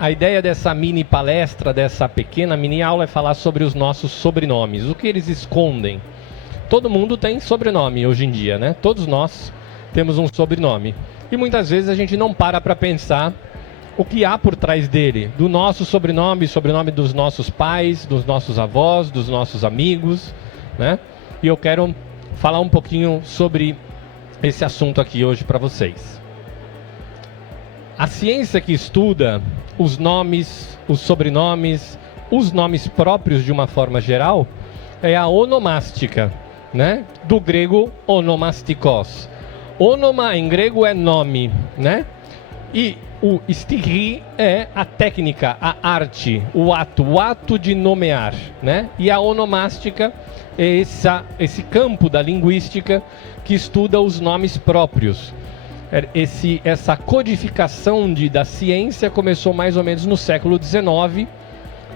A ideia dessa mini palestra, dessa pequena mini aula é falar sobre os nossos sobrenomes, o que eles escondem. Todo mundo tem sobrenome hoje em dia, né? Todos nós temos um sobrenome. E muitas vezes a gente não para pensar o que há por trás dele, do nosso sobrenome, sobrenome dos nossos pais, dos nossos avós, dos nossos amigos, né? E eu quero falar um pouquinho sobre esse assunto aqui hoje para vocês. A ciência que estuda os nomes, os sobrenomes, os nomes próprios de uma forma geral, é a onomástica, né? Do grego onomastikos. Onoma em grego é nome, né? E o stigri é a técnica, a arte, o ato de nomear, né? E a onomástica é esse campo da linguística que estuda os nomes próprios. Essa codificação da ciência começou mais ou menos no século XIX,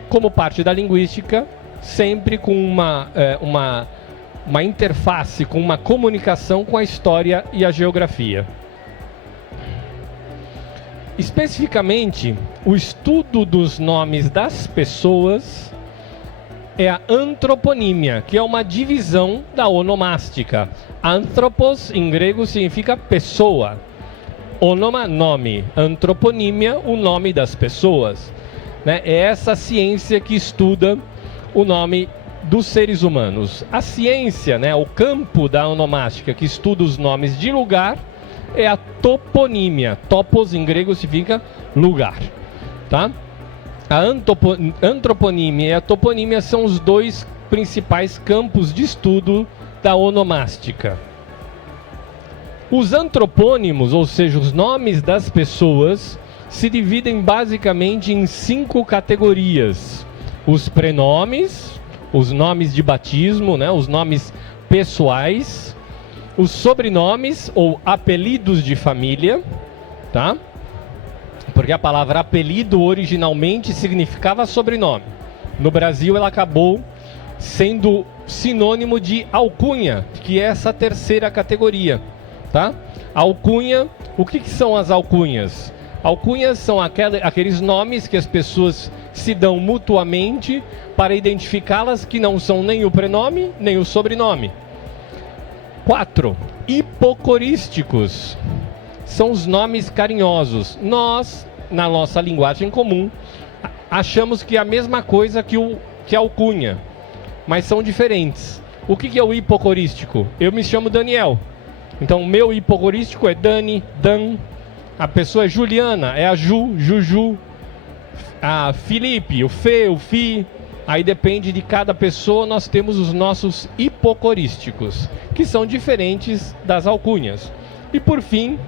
como parte da linguística, sempre com uma interface, com uma comunicação com a história e a geografia. Especificamente, o estudo dos nomes das pessoas é a antroponímia, que é uma divisão da onomástica. Anthropos, em grego, significa pessoa. Onoma, nome. Antroponímia, o nome das pessoas, né? É essa ciência que estuda o nome dos seres humanos. A ciência, né, o campo da onomástica que estuda os nomes de lugar, é a toponímia. Topos, em grego, significa lugar, tá? A antroponímia e a toponímia são os dois principais campos de estudo da onomástica. Os antropônimos, ou seja, os nomes das pessoas, se dividem basicamente em 5 categorias. Os prenomes, os nomes de batismo, né, os nomes pessoais, os sobrenomes ou apelidos de família, tá? Porque a palavra apelido originalmente significava sobrenome. No Brasil ela acabou sendo sinônimo de alcunha, que é essa terceira categoria, tá? Alcunha, o que são as alcunhas? Alcunhas são aqueles nomes que as pessoas se dão mutuamente para identificá-las, que não são nem o prenome, nem o sobrenome. 4. Hipocorísticos. São os nomes carinhosos. Nós, na nossa linguagem comum, achamos que é a mesma coisa que a alcunha, mas são diferentes. O que é o hipocorístico? Eu me chamo Daniel, então o meu hipocorístico é Dani, Dan. A pessoa é Juliana, é a Ju, Juju. A Felipe, o Fê, o Fi. Aí depende de cada pessoa, nós temos os nossos hipocorísticos, que são diferentes das alcunhas. E por fim,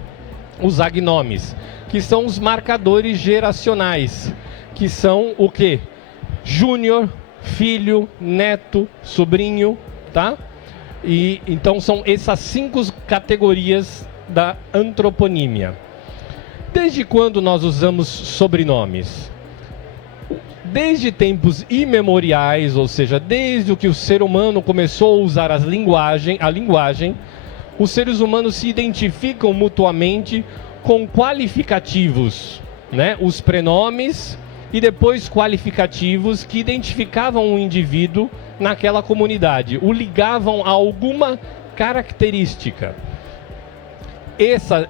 os agnomes, que são os marcadores geracionais, que são o quê? Júnior, filho, neto, sobrinho, tá? E então são essas 5 categorias da antroponímia. Desde quando nós usamos sobrenomes? Desde tempos imemoriais, ou seja, desde o que o ser humano começou a usar a linguagem, os seres humanos se identificam mutuamente com qualificativos, né? Os prenomes e depois qualificativos que identificavam um indivíduo naquela comunidade, o ligavam a alguma característica.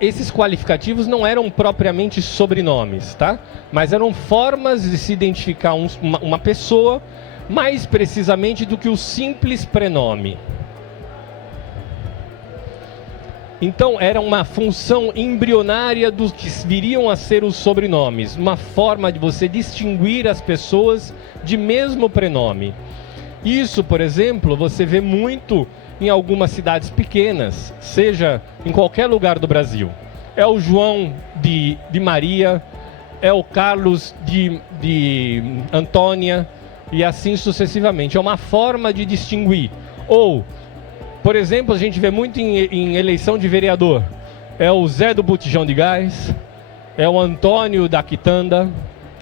Esses qualificativos não eram propriamente sobrenomes, tá? Mas eram formas de se identificar uma pessoa, mais precisamente do que o simples prenome. Então era uma função embrionária dos que viriam a ser os sobrenomes, uma forma de você distinguir as pessoas de mesmo prenome. Isso, por exemplo, você vê muito em algumas cidades pequenas, seja em qualquer lugar do Brasil. É o João de Maria, é o Carlos de Antônia, e assim sucessivamente. É uma forma de distinguir. Ou, por exemplo, a gente vê muito em eleição de vereador. É o Zé do Botijão de Gás, é o Antônio da Quitanda,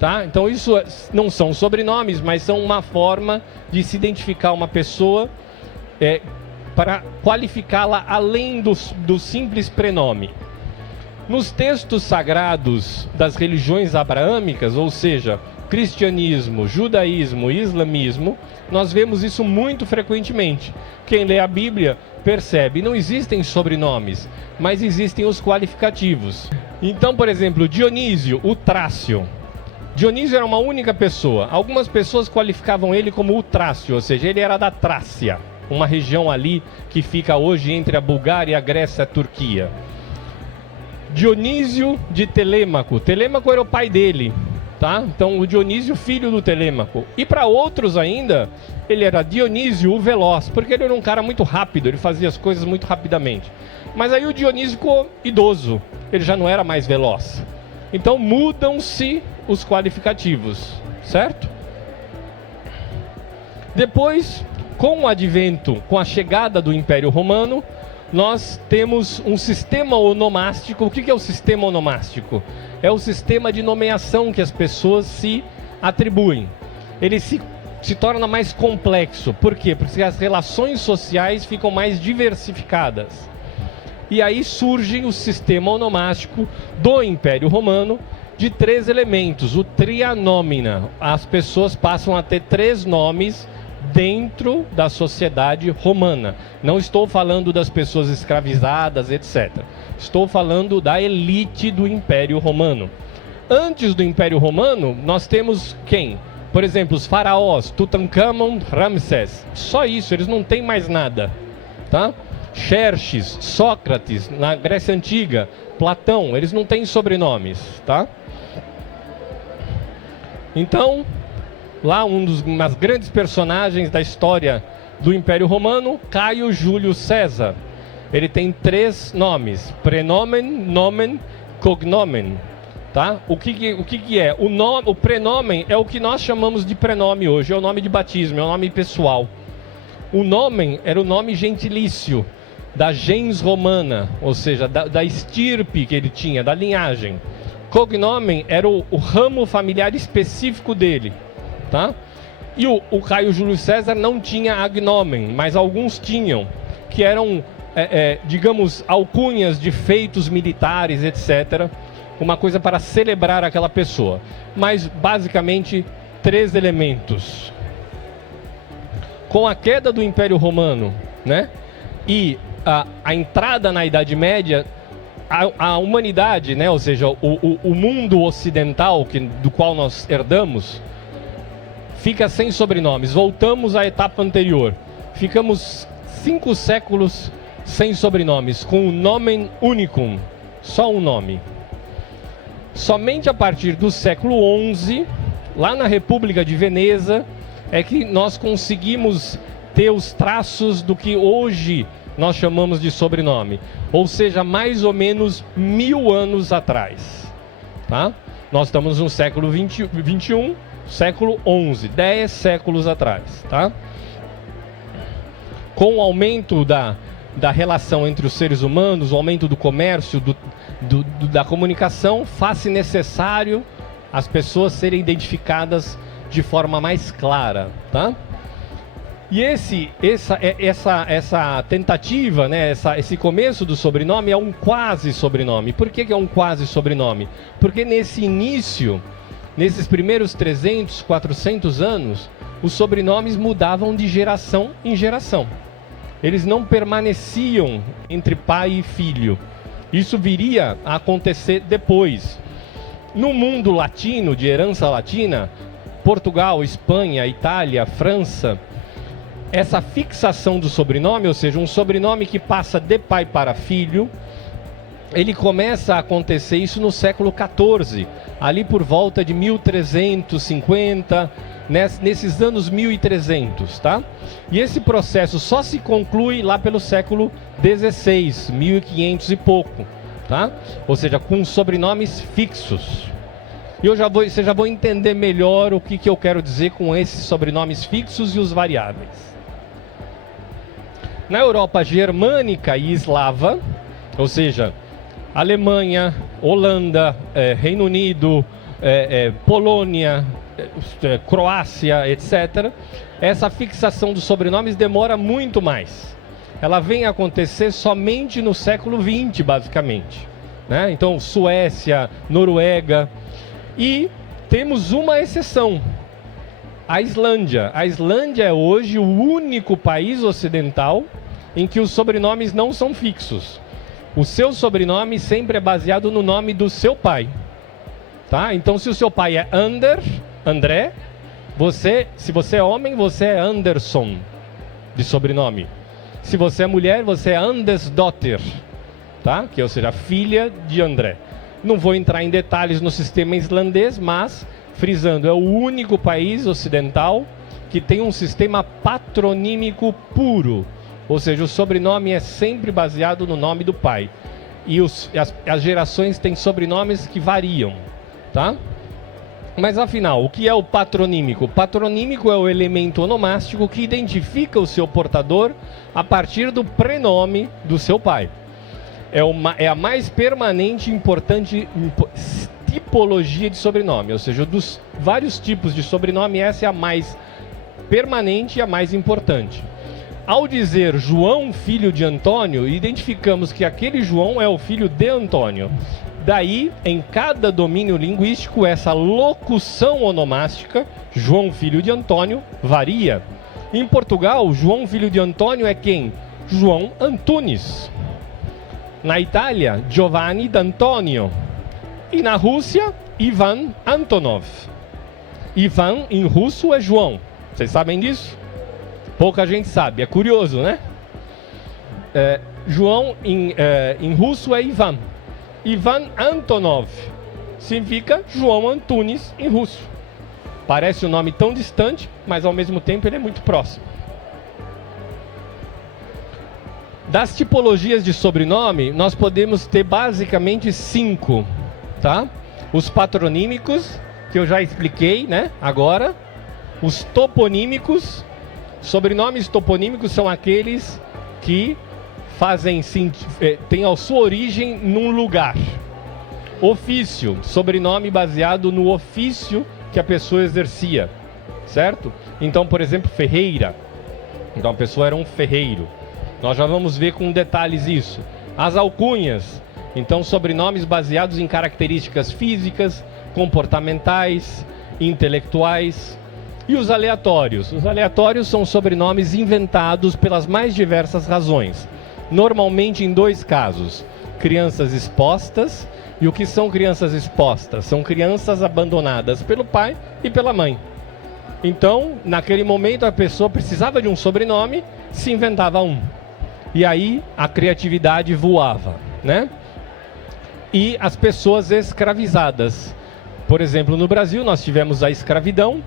tá? Então isso não são sobrenomes, mas são uma forma de se identificar uma pessoa para qualificá-la além do simples prenome. Nos textos sagrados das religiões abraâmicas, ou seja, cristianismo, judaísmo e islamismo, nós vemos isso muito frequentemente. Quem lê a Bíblia percebe, não existem sobrenomes, mas existem os qualificativos. Então, por exemplo, Dionísio, o Trácio. Dionísio era uma única pessoa. Algumas pessoas qualificavam ele como o Trácio, ou seja, ele era da Trácia, uma região ali que fica hoje entre a Bulgária e a Grécia e a Turquia. Dionísio de Telêmaco. Telêmaco era o pai dele, tá? Então o Dionísio, filho do Telêmaco. E para outros ainda, ele era Dionísio o Veloz, porque ele era um cara muito rápido, ele fazia as coisas muito rapidamente. Mas aí o Dionísio ficou idoso, ele já não era mais veloz. Então mudam-se os qualificativos, certo? Depois, com o advento, com a chegada do Império Romano, nós temos um sistema onomástico. O que é o sistema onomástico? É o sistema de nomeação que as pessoas se atribuem. Ele se torna mais complexo. Por quê? Porque as relações sociais ficam mais diversificadas. E aí surge o sistema onomástico do Império Romano de 3 elementos, o trianômina. As pessoas passam a ter 3 nomes dentro da sociedade romana. Não estou falando das pessoas escravizadas, etc. Estou falando da elite do Império Romano. Antes do Império Romano, nós temos quem? Por exemplo, os faraós, Tutankhamon, Ramsés. Só isso, eles não têm mais nada, tá? Xerxes, Sócrates, na Grécia Antiga, Platão, eles não têm sobrenomes, tá? Então, lá das grandes personagens da história do Império Romano, Caio Júlio César. Ele tem 3 nomes: prenomen, nomen, cognomen. Tá? O que é? O prenomen é o que nós chamamos de prenome hoje, é o nome de batismo, é o nome pessoal. O nomen era o nome gentilício da gens romana, ou seja, da estirpe que ele tinha, da linhagem. Cognomen era o ramo familiar específico dele. Tá? E o Caio Júlio César não tinha agnomen, mas alguns tinham, que eram, digamos, alcunhas de feitos militares, etc. Uma coisa para celebrar aquela pessoa. Mas, basicamente, 3 elementos. Com a queda do Império Romano, né, e a entrada na Idade Média, a humanidade, né, ou seja, o mundo ocidental do qual nós herdamos, fica sem sobrenomes. Voltamos à etapa anterior. Ficamos 5 séculos sem sobrenomes, com o nomen unicum, só um nome. Somente a partir do século XI, lá na República de Veneza, é que nós conseguimos ter os traços do que hoje nós chamamos de sobrenome. Ou seja, mais ou menos 1000 anos atrás. Tá? Nós estamos no século XXI, século XI, 10 séculos atrás, tá? Com o aumento da relação entre os seres humanos, o aumento do comércio, da comunicação, faz-se necessário as pessoas serem identificadas de forma mais clara, tá? E essa tentativa, né, esse começo do sobrenome é um quase sobrenome. Por que é um quase sobrenome? Porque nesse início, nesses primeiros 300, 400 anos, os sobrenomes mudavam de geração em geração. Eles não permaneciam entre pai e filho. Isso viria a acontecer depois. No mundo latino, de herança latina, Portugal, Espanha, Itália, França, essa fixação do sobrenome, ou seja, um sobrenome que passa de pai para filho, ele começa a acontecer isso no século XIV, ali por volta de 1350, nesses anos 1300, tá? E esse processo só se conclui lá pelo século XVI, 1500 e pouco, tá? Ou seja, com sobrenomes fixos. E você já vou entender melhor o que eu quero dizer com esses sobrenomes fixos e os variáveis. Na Europa germânica e eslava, ou seja, Alemanha, Holanda, Reino Unido, Polônia, Croácia, etc., essa fixação dos sobrenomes demora muito mais. Ela vem a acontecer somente no século XX, basicamente. né? Então, Suécia, Noruega. E temos uma exceção, a Islândia. A Islândia é hoje o único país ocidental em que os sobrenomes não são fixos. O seu sobrenome sempre é baseado no nome do seu pai, tá? Então, se o seu pai é André, se você é homem, você é Anderson, de sobrenome. Se você é mulher, você é Andersdottir, tá? Ou seja, filha de André. Não vou entrar em detalhes no sistema islandês, mas, frisando, é o único país ocidental que tem um sistema patronímico puro. Ou seja, o sobrenome é sempre baseado no nome do pai. E as gerações têm sobrenomes que variam, tá? Mas afinal, o que é o patronímico? O patronímico é o elemento onomástico que identifica o seu portador a partir do prenome do seu pai. É a mais permanente e importante tipologia de sobrenome. Ou seja, dos vários tipos de sobrenome, essa é a mais permanente e a mais importante. Ao dizer João, filho de Antônio, identificamos que aquele João é o filho de Antônio. Daí, em cada domínio linguístico, essa locução onomástica, João, filho de Antônio, varia. Em Portugal, João, filho de Antônio é quem? João Antunes. Na Itália, Giovanni d'Antonio. E na Rússia, Ivan Antonov. Ivan, em russo, é João. Vocês sabem disso? Pouca gente sabe, é curioso, né? João, em russo, é Ivan. Ivan Antonov significa João Antunes em russo. Parece um nome tão distante, mas ao mesmo tempo ele é muito próximo. Das tipologias de sobrenome, nós podemos ter basicamente 5, tá? Os patronímicos, que eu já expliquei, né? Agora. Os toponímicos. Sobrenomes toponímicos são aqueles que têm a sua origem num lugar. Ofício, sobrenome baseado no ofício que a pessoa exercia, certo? Então, por exemplo, Ferreira. Então, a pessoa era um ferreiro. Nós já vamos ver com detalhes isso. As alcunhas, então, sobrenomes baseados em características físicas, comportamentais, intelectuais. E os aleatórios? Os aleatórios são sobrenomes inventados pelas mais diversas razões. Normalmente em 2 casos. Crianças expostas. E o que são crianças expostas? São crianças abandonadas pelo pai e pela mãe. Então, naquele momento, a pessoa precisava de um sobrenome, se inventava um. E aí, a criatividade voava, né? E as pessoas escravizadas. Por exemplo, no Brasil, nós tivemos a escravidão.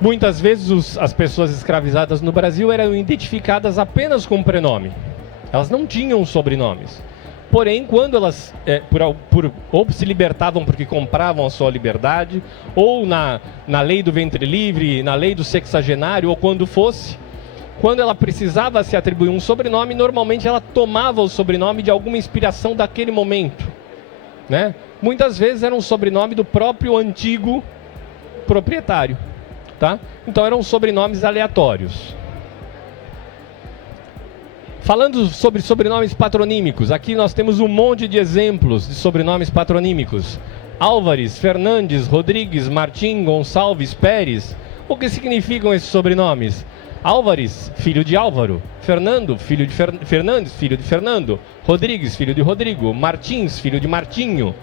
Muitas vezes, as pessoas escravizadas no Brasil eram identificadas apenas com prenome. Elas não tinham sobrenomes. Porém, quando elas ou se libertavam porque compravam a sua liberdade, ou na lei do ventre livre, na lei do sexagenário, ou quando fosse, quando ela precisava se atribuir um sobrenome, normalmente ela tomava o sobrenome de alguma inspiração daquele momento, né? Muitas vezes era um sobrenome do próprio antigo proprietário, tá? Então eram sobrenomes aleatórios. Falando sobre sobrenomes patronímicos, aqui nós temos um monte de exemplos de sobrenomes patronímicos. Álvares, Fernandes, Rodrigues, Martim, Gonçalves, Pérez. O que significam esses sobrenomes? Álvares, filho de Álvaro. Fernando, filho de Fernandes, filho de Fernando. Rodrigues, filho de Rodrigo. Martins, filho de Martinho.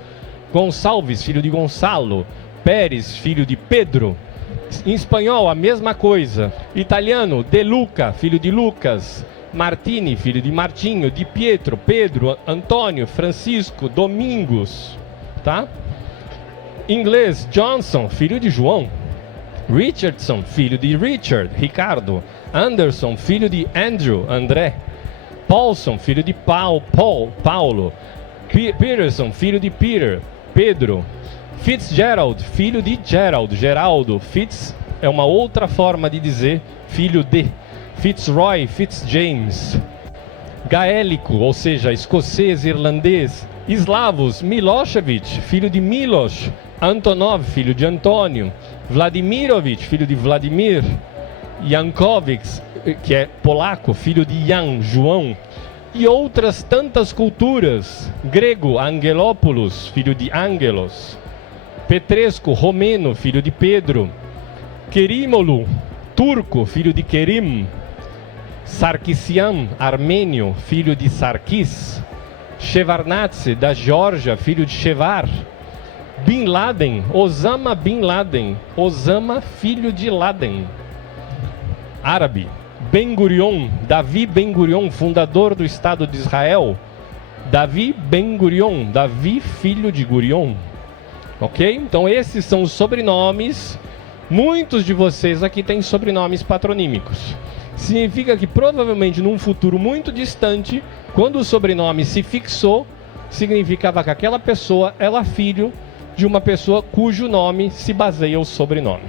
Gonçalves, filho de Gonçalo. Pérez, filho de Pedro. Em espanhol, a mesma coisa. Italiano, De Luca, filho de Lucas. Martini, filho de Martinho. Di Pietro, Pedro. Antônio, Francisco, Domingos. Tá? Inglês, Johnson, filho de João. Richardson, filho de Richard, Ricardo. Anderson, filho de Andrew, André. Paulson, filho de Paulo. Peterson, filho de Peter, Pedro. Fitzgerald, filho de Geraldo. Fitz é uma outra forma de dizer filho de. Fitzroy, Fitzjames. Gaélico, ou seja, escocês, irlandês. Eslavos, Milošević, filho de Miloš. Antonov, filho de Antônio. Vladimirovich, filho de Vladimir. Jankovic, que é polaco, filho de Jan, João. e outras tantas culturas. Grego, Angelópolis, filho de Ángelos. Petresco, romeno, filho de Pedro. Querímolo, turco, filho de Kerim. Sarkisian, armênio, filho de Sarkis. Shevardnadze, da Geórgia, filho de Shevar. Bin Laden, Osama Bin Laden, Osama, filho de Laden. Árabe, Ben Gurion, Davi Ben Gurion, fundador do Estado de Israel. Davi Ben Gurion, Davi, filho de Gurion. Ok? Então esses são os sobrenomes. Muitos de vocês aqui têm sobrenomes patronímicos. Significa que provavelmente num futuro muito distante, quando o sobrenome se fixou, significava que aquela pessoa era filho de uma pessoa cujo nome se baseia o sobrenome.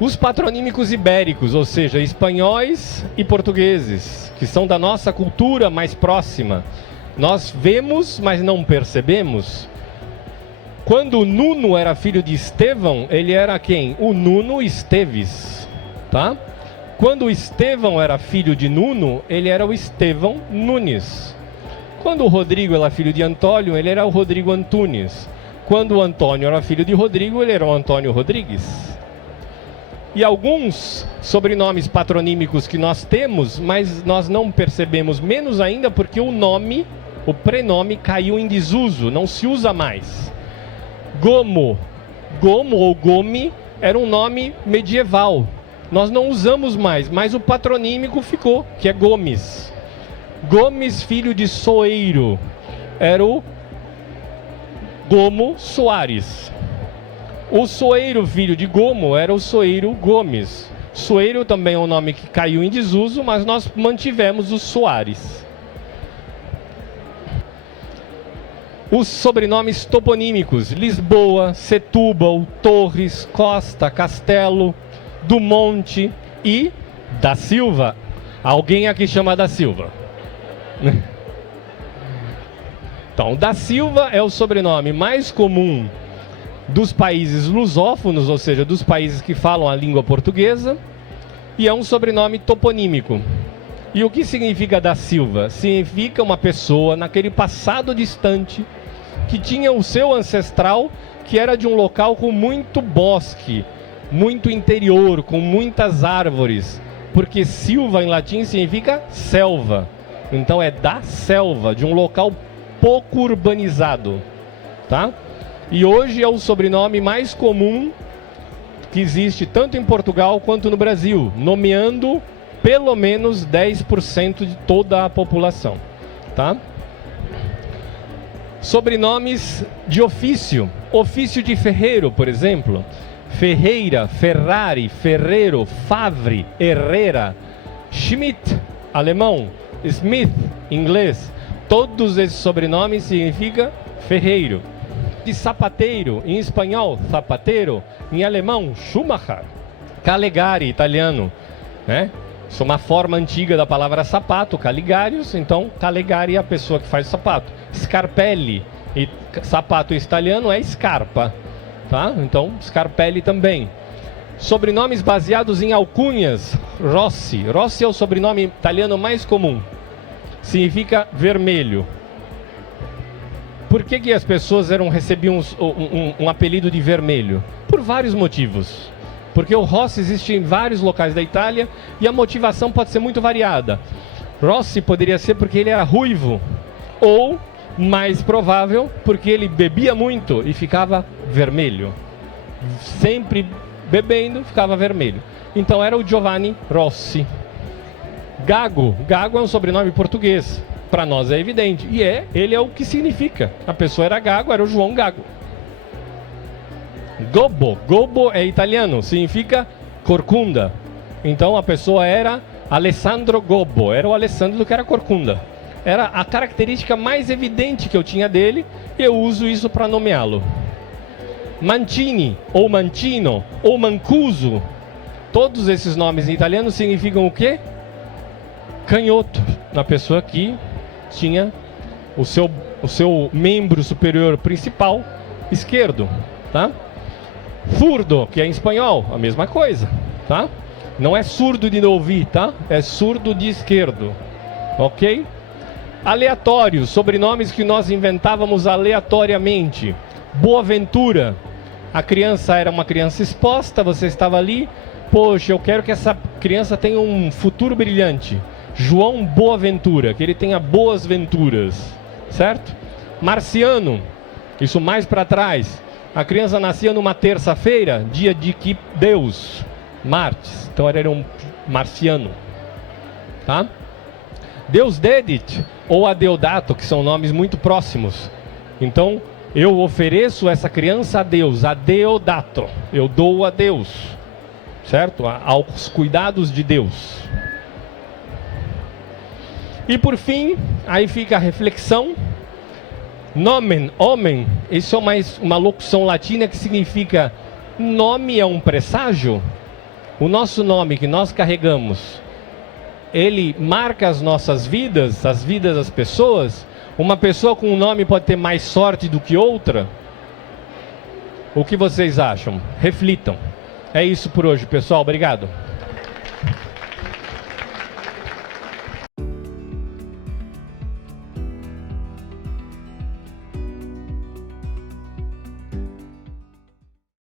Os patronímicos ibéricos, ou seja, espanhóis e portugueses, que são da nossa cultura mais próxima, nós vemos, mas não percebemos. Quando Nuno era filho de Estevão, ele era quem? O Nuno Esteves, tá? Quando Estevão era filho de Nuno, ele era o Estevão Nunes. Quando o Rodrigo era filho de Antônio, ele era o Rodrigo Antunes. Quando o Antônio era filho de Rodrigo, ele era o Antônio Rodrigues. E alguns sobrenomes patronímicos que nós temos, mas nós não percebemos, menos ainda porque o nome, o prenome caiu em desuso, não se usa mais. Gomo, Gomo ou Gomi era um nome medieval. Nós não usamos mais, mas o patronímico ficou, que é Gomes. Gomes, filho de Soeiro, era o Gomo Soares. O Soeiro, filho de Gomo, era o Soeiro Gomes. Soeiro também é um nome que caiu em desuso, mas nós mantivemos os Soares. Os sobrenomes toponímicos: Lisboa, Setúbal, Torres, Costa, Castelo, do Monte e da Silva. Alguém aqui chama da Silva? Então, da Silva é o sobrenome mais comum dos países lusófonos, ou seja, dos países que falam a língua portuguesa, e é um sobrenome toponímico. E o que significa da Silva? Significa uma pessoa naquele passado distante que tinha o seu ancestral que era de um local com muito bosque, muito interior, com muitas árvores, porque Silva em latim significa selva. Então é da selva, de um local pouco urbanizado, tá? E hoje é o sobrenome mais comum que existe tanto em Portugal quanto no Brasil, nomeando pelo menos 10% de toda a população, tá? Sobrenomes de ofício. Ofício de ferreiro, por exemplo. Ferreira, Ferrari, Ferreiro, Favre, Herrera, Schmidt, alemão, Smith, inglês. Todos esses sobrenomes significam ferreiro. De sapateiro, em espanhol, zapateiro, em alemão, Schumacher. Calegari, italiano, né? Isso é uma forma antiga da palavra sapato, caligarius, então calegari é a pessoa que faz o sapato. Scarpelli, e sapato italiano é scarpa, tá? Então Scarpelli também. Sobrenomes baseados em alcunhas: Rossi. Rossi é o sobrenome italiano mais comum. Significa vermelho. Por que as pessoas recebiam um apelido de vermelho? Por vários motivos. Porque o Rossi existe em vários locais da Itália e a motivação pode ser muito variada. Rossi poderia ser porque ele era ruivo, ou, mais provável, porque ele bebia muito e ficava vermelho. Sempre bebendo, ficava vermelho. Então era o Giovanni Rossi. Gago. Gago é um sobrenome português. Para nós é evidente. E ele é o que significa. A pessoa era Gago, era o João Gago. Gobbo. Gobbo é italiano, significa corcunda. Então a pessoa era Alessandro Gobbo, era o Alessandro que era corcunda. Era a característica mais evidente que eu tinha dele, e eu uso isso para nomeá-lo. Mancini, ou Mancino, ou Mancuso. Todos esses nomes em italiano significam o quê? Canhoto. Na pessoa que tinha o seu membro superior principal esquerdo, tá? Zurdo, que é em espanhol, a mesma coisa, tá? Não é surdo de ouvir, tá? É surdo de esquerdo, ok? Aleatórios, sobrenomes que nós inventávamos aleatoriamente. Boaventura. A criança era uma criança exposta, você estava ali. Poxa, eu quero que essa criança tenha um futuro brilhante. João Boaventura, que ele tenha boas venturas. Certo? Marciano. Isso mais para trás. A criança nascia numa terça-feira, dia de que Deus, Martes. Então ele era um marciano. Tá? Deus Dedit ou Adeodato, que são nomes muito próximos. Então, eu ofereço essa criança a Deus, Adeodato. Eu dou a Deus, certo? Aos cuidados de Deus. E por fim, aí fica a reflexão. Nomen, homem, isso é uma locução latina que significa nome é um presságio. O nosso nome que nós carregamos, ele marca as nossas vidas, as vidas das pessoas. Uma pessoa com um nome pode ter mais sorte do que outra? O que vocês acham? Reflitam. É isso por hoje, pessoal. Obrigado.